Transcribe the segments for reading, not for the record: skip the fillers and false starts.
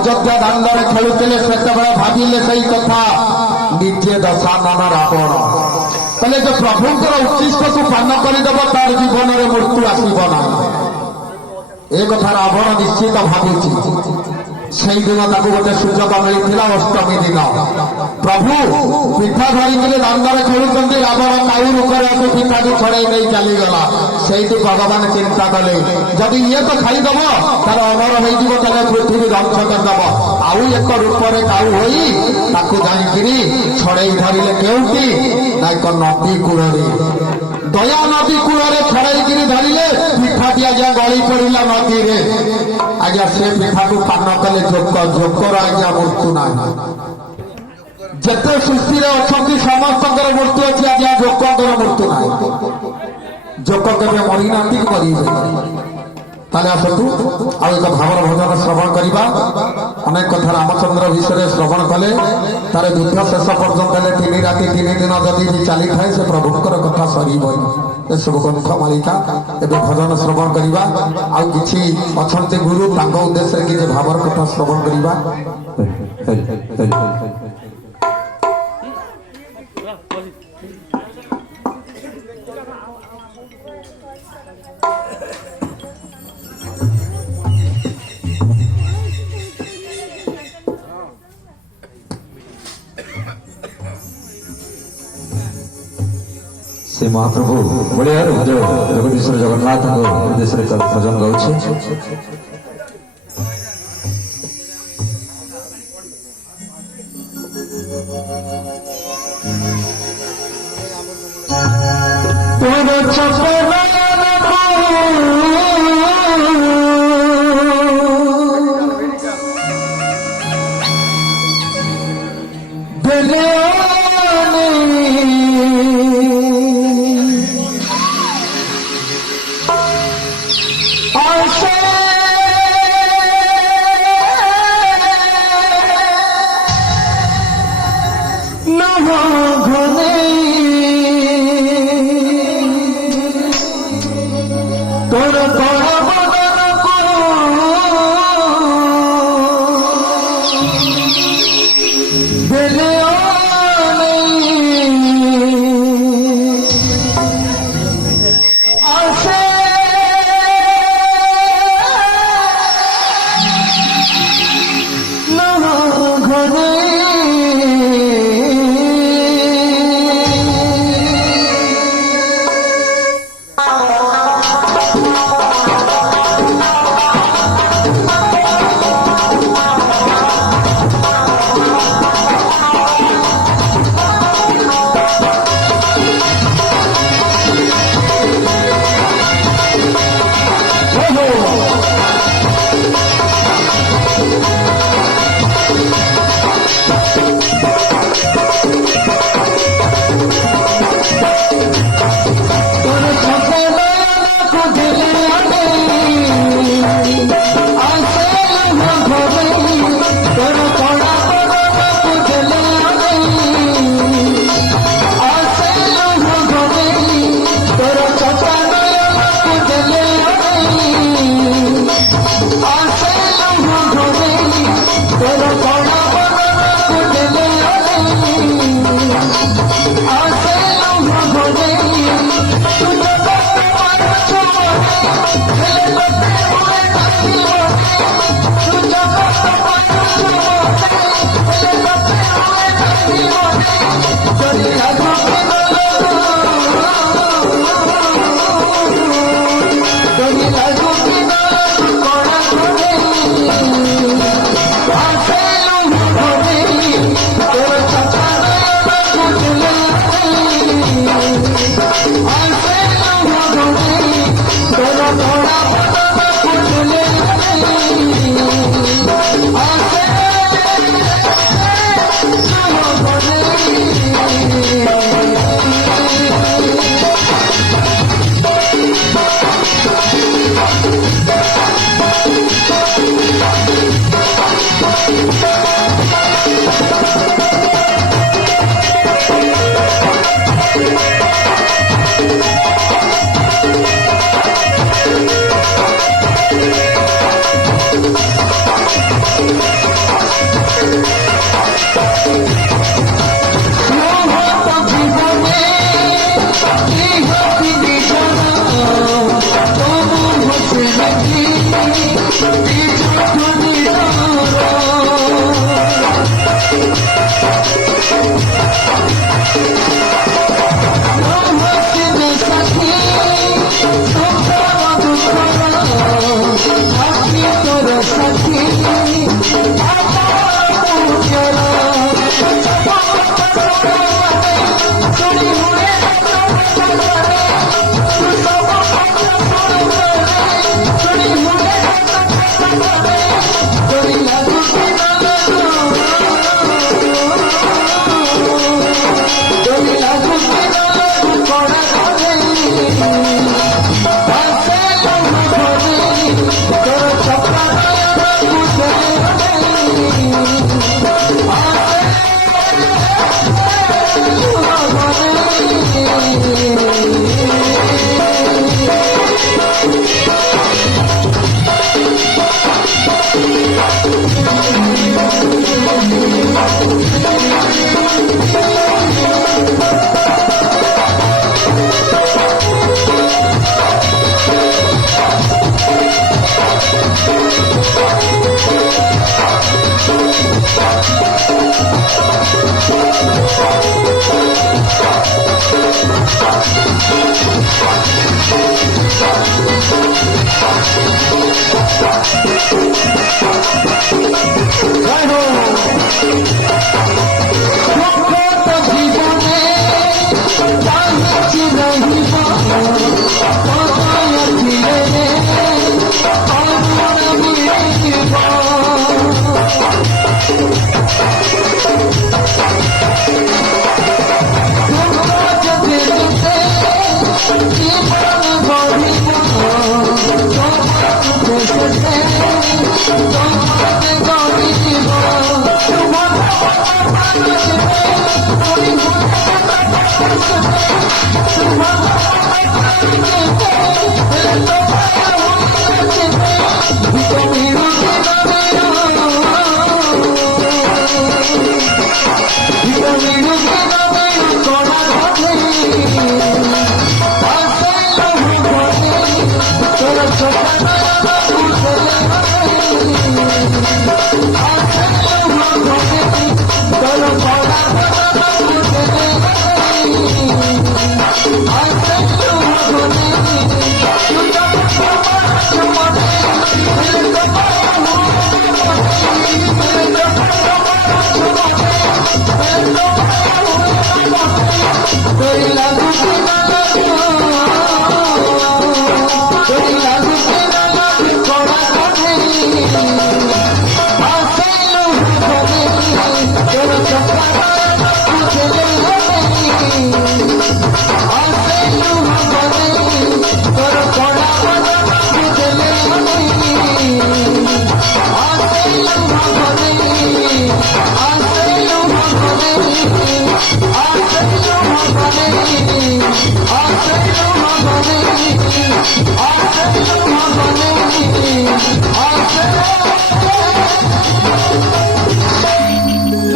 अयोध्या दांडे खेलुले से भाविले से कथा निजे दशानन रावण कहले जो प्रभुंर उच्छिष्ट को पान करदेव तार जीवन में मृत्यु आसबना ए कथा रावण निश्चित भावी से दिन गोटे सुजोग मिलता अष्टमी दिन प्रभु पिठा धरिक दांडे खेलुंट रावण ताऊ रुकरे पिठा को छड़े नहीं चलीगला से भगवान चिंता कले जदि ये तो खाईदेव तार अमर हो पृथ्वी ध्वंस करदेव आउ एक रूप में काऊ हो जाकि छड़े धरिले केउटी ना एक नदी कूल दया नदी कूल छड़े धरिले पिठा दिया जा गली पड़ा नदी में आज्ञा से पिठा को पान कले जोकर आज्ञा मृत्यु ना जिते सृष्टि अच्छा समस्त मृत्यु अच्छी आज्ञा जोकर मृत्यु ना जोक केवे मरी ना ताले आसतु आ एक भावर भजन श्रवण करवा अनेक कथा रामचंद्र विषय श्रवण कले तार युद्ध शेष पर्यंत 3 राति 3 दिन जदि भी चली थाए से प्रभुंर कथा सर सब ग्रंथ मालिका एवं भजन श्रवण करवा आउ कि अच्छा गुरु उद्देश्य कि भावर कथा श्रवण करवा से महाप्रभु बढ़िया जगदीश्वर जगन्नाथ उद्देश्य भजन गाँचे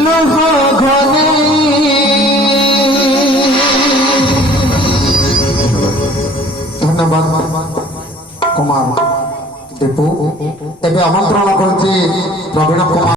লৌহ ঘনে ধন্যবাদ কুমার দীপু। ଏବେ ଆମନ୍ତ୍ରଣ କରୁଛି ପ୍ରବୀଣ କୁମାର।